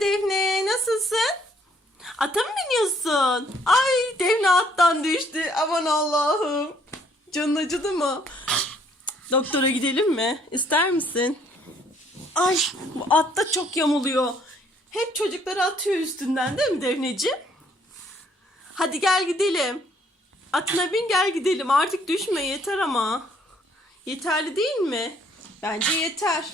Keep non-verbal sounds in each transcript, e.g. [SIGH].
Defne nasılsın? Ata mı biniyorsun? Ay Defne attan düştü. Aman Allah'ım. Canın acıdı mı? Doktora gidelim mi? İster misin? Ay bu at da çok yamuluyor. Hep çocukları atıyor üstünden değil mi Defneciğim? Hadi gel gidelim. Atına bin gel gidelim. Artık düşme yeter ama. Yeterli değil mi? Bence yeter.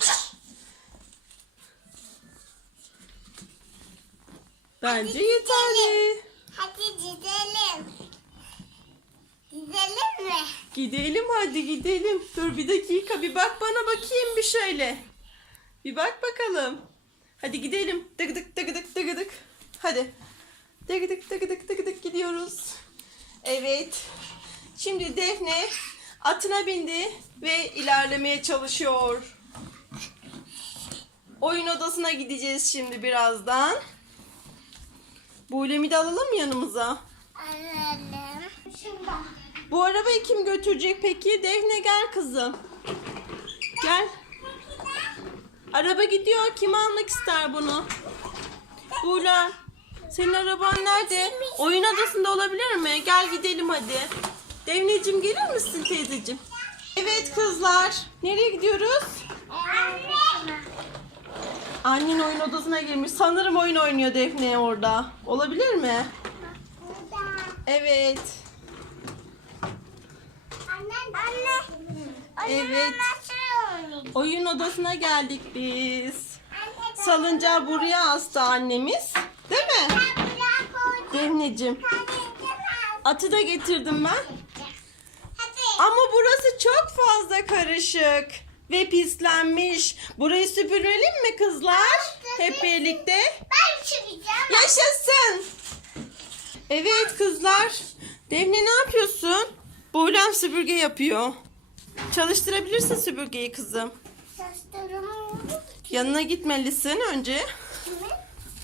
Bence yeterli. Hadi gidelim. Gidelim mi? Gidelim hadi gidelim. Dur bir dakika bir bak bana bakayım bir şöyle. Bir bak bakalım. Hadi gidelim. Dıgıdık dıgıdık dıgıdık. Hadi. Dıgıdık dıgıdık dıgıdık gidiyoruz. Evet. Şimdi Defne atına bindi ve ilerlemeye çalışıyor. Oyun odasına gideceğiz şimdi birazdan. Buğlemi de alalım mı yanımıza? Alalım. Şurada. Bu arabayı kim götürecek peki? Defne gel kızım. Gel. Araba gidiyor. Kim almak ister bunu? Buğla. Senin araban nerede? Oyun odasında olabilir mi? Gel gidelim hadi. Defneciğim gelir misin teyzeciğim? Evet kızlar. Nereye gidiyoruz? Anne. Annen oyun odasına girmiş. Sanırım oyun oynuyor Defne orada. Olabilir mi? Evet. Evet. Oyun odasına geldik biz. Salıncağı buraya astı annemiz. Değil mi? Defneciğim. Atı da getirdim ben. Ama burası çok fazla karışık ve pislenmiş. Burayı süpürelim mi kızlar? Hep birlikte. Ben çıkacağım. Yaşasın. Evet kızlar. Defne ne yapıyorsun? Buğlem süpürge yapıyor. Çalıştırabilirsin süpürgeyi kızım. Saçlarımı Yanına gitmelisin önce.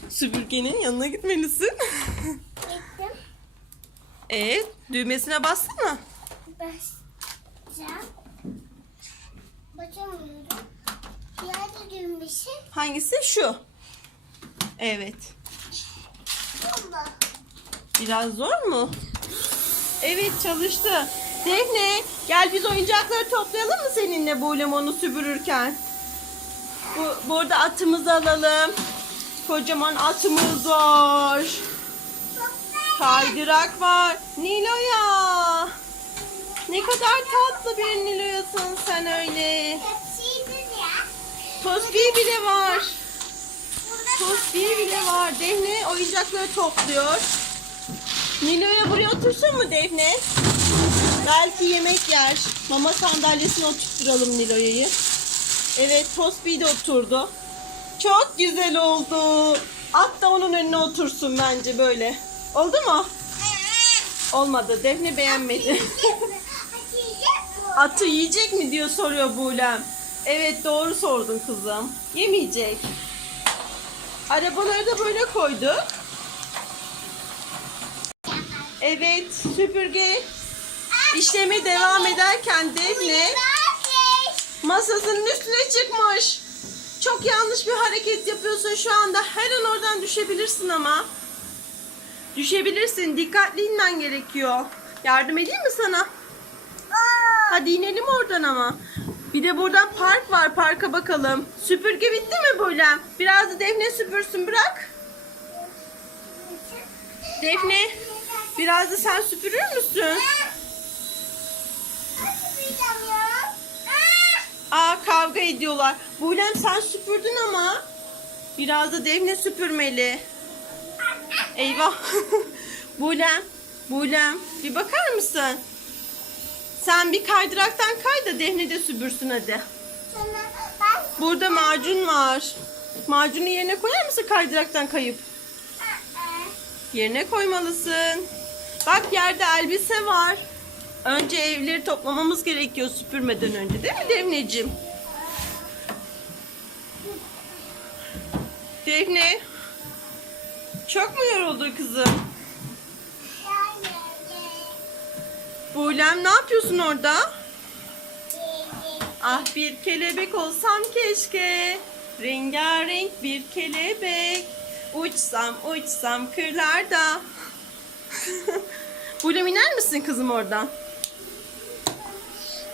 Süpürgenin yanına gitmelisin. Gittim. Evet, düğmesine bassana. Basacağım. Hangisi? Şu. Evet. Biraz zor mu? Evet çalıştı. Defne gel biz oyuncakları toplayalım mı seninle bu limonu süpürürken? Bu, burada atımızı alalım. Kocaman atımız var. Kaydırak var. Nilo'ya. Ne kadar tatlı bir Nilo'yasın sen öyle. Tosbiği bile var. Tosbiği bile var. Defne oyuncakları topluyor. Nilo'ya buraya otursun mu Defne? Belki yemek yer. Mama sandalyesine oturtturalım Nilo'yu. Evet Tosbiği de oturdu. Çok güzel oldu. At da onun önüne otursun bence böyle. Oldu mu? Olmadı. Defne beğenmedi. Atı yiyecek mi diyor soruyor Bulem. Evet doğru sordun kızım. Yemeyecek. Arabaları da böyle koyduk. Evet süpürge işleme devam ederken Defne masasının üstüne çıkmış. Çok yanlış bir hareket yapıyorsun şu anda. Her an oradan düşebilirsin ama. Düşebilirsin. Dikkatli inmen gerekiyor. Yardım edeyim mi sana? Hadi inelim oradan ama. Bir de buradan park var. Parka bakalım. Süpürge bitti mi böyle? Biraz da Defne süpürsün bırak. Defne biraz da sen süpürür müsün? Aa kavga ediyorlar. Bulem sen süpürdün ama. Biraz da Defne süpürmeli. Eyvah. [LAUGHS] Bulem. Bulem. Bir bakar mısın? Sen bir kaydıraktan kay da Defne de süpürsün hadi. Burada macun var. Macunu yerine koyar mısın kaydıraktan kayıp? Yerine koymalısın. Bak yerde elbise var. Önce evleri toplamamız gerekiyor süpürmeden önce değil mi Defneciğim? Defne. Çok mu yoruldu kızım? Buğlem ne yapıyorsun orada? Ah bir kelebek olsam keşke. Rengarenk bir kelebek. Uçsam uçsam kırlarda. [LAUGHS] Bulem iner misin kızım oradan?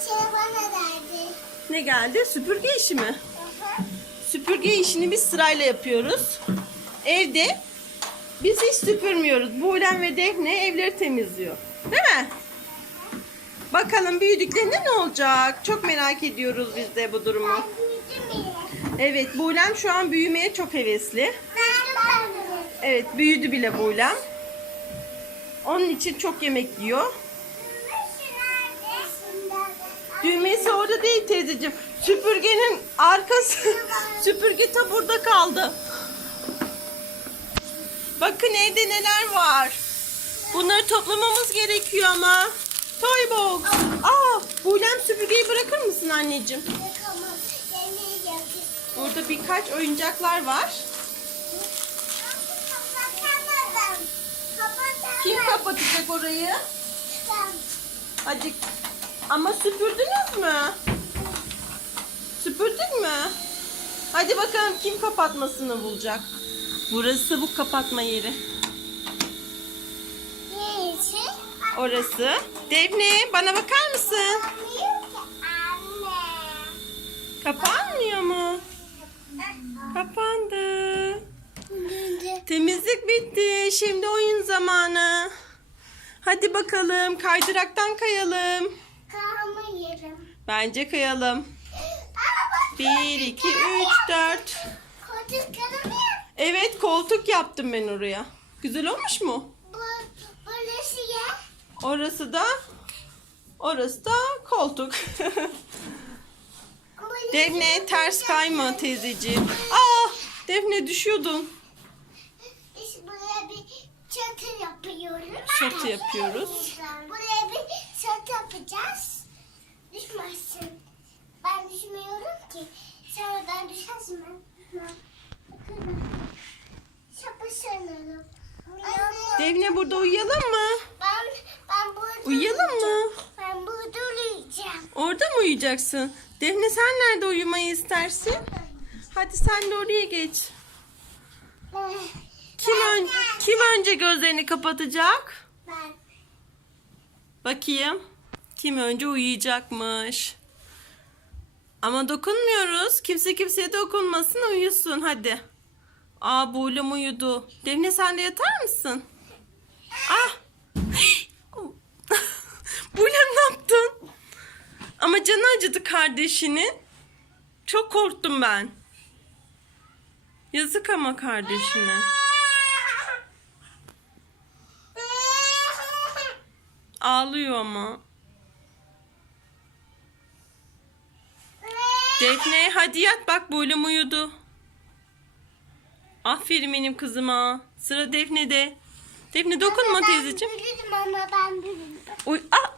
Şey bana derdi. Ne geldi? Süpürge işi mi? Aha. Süpürge işini biz sırayla yapıyoruz. Evde biz hiç süpürmüyoruz. Buğlem ve Defne evleri temizliyor. Değil mi? Bakalım büyüdüklerinde ne olacak? Çok merak ediyoruz biz de bu durumu. Evet Buğlem şu an büyümeye çok hevesli. Evet büyüdü bile Buğlem. Onun için çok yemek yiyor. Düğmesi orada değil teyzeciğim. Süpürgenin arkası. [LAUGHS] Süpürge ta burada kaldı. Bakın evde neler var. Bunları toplamamız gerekiyor ama. Toy box. Aa, Buğlem süpürgeyi bırakır mısın anneciğim? Burada birkaç oyuncaklar var. Kim kapatacak orayı? Hadi. Ama süpürdünüz mü? Süpürdün mü? Hadi bakalım kim kapatmasını bulacak. Burası bu kapatma yeri. Orası. Defne bana bakar mısın? Kapanmıyor mu? Kapandı. Temizlik bitti. Şimdi oyun zamanı. Hadi bakalım kaydıraktan kayalım. yerim. Bence kayalım. Aa, bak, 1, 2, 3, 4. Koltuklarım ya. Evet koltuk yaptım ben oraya. Güzel olmuş mu? Orası da orası da koltuk. [LAUGHS] Defne ters kayma teyzeciğim. [LAUGHS] Aa Defne düşüyordun. Biz buraya bir çatı yapıyoruz. Çatı yapıyoruz. [LAUGHS] Buraya bir çatı yapacağız. Düşmezsin. Ben düşmüyorum ki. Sen oradan düşersin ben. Şapışırlarım. Defne burada uyuyalım mı? Uyuyalım mı? Ben burada uyuyacağım. Orada mı uyuyacaksın? Defne sen nerede uyumayı istersin? Hadi sen de oraya geç. Kim, ön- kim önce gözlerini kapatacak? Ben. Bakayım. Kim önce uyuyacakmış. Ama dokunmuyoruz. Kimse kimseye dokunmasın uyusun hadi. Aa Buğlem uyudu. Defne sen de yatar mısın? Ah. Buğlem ne yaptın? Acıdı kardeşinin. Çok korktum ben. Yazık ama kardeşine. Ağlıyor ama. Defne hadi yat bak Buğlem uyudu. Aferin benim kızıma. Sıra Defne'de. Defne dokunma teyzeciğim. Ama ben büyüdüm. Uy ah!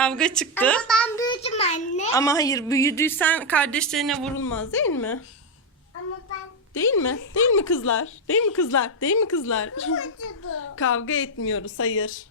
Kavga çıktı. Ama ben büyüdüm anne. Ama hayır büyüdüysen kardeşlerine vurulmaz değil mi? Ama ben Değil mi? Değil mi kızlar? Değil mi kızlar? Değil mi kızlar? Kavga etmiyoruz hayır.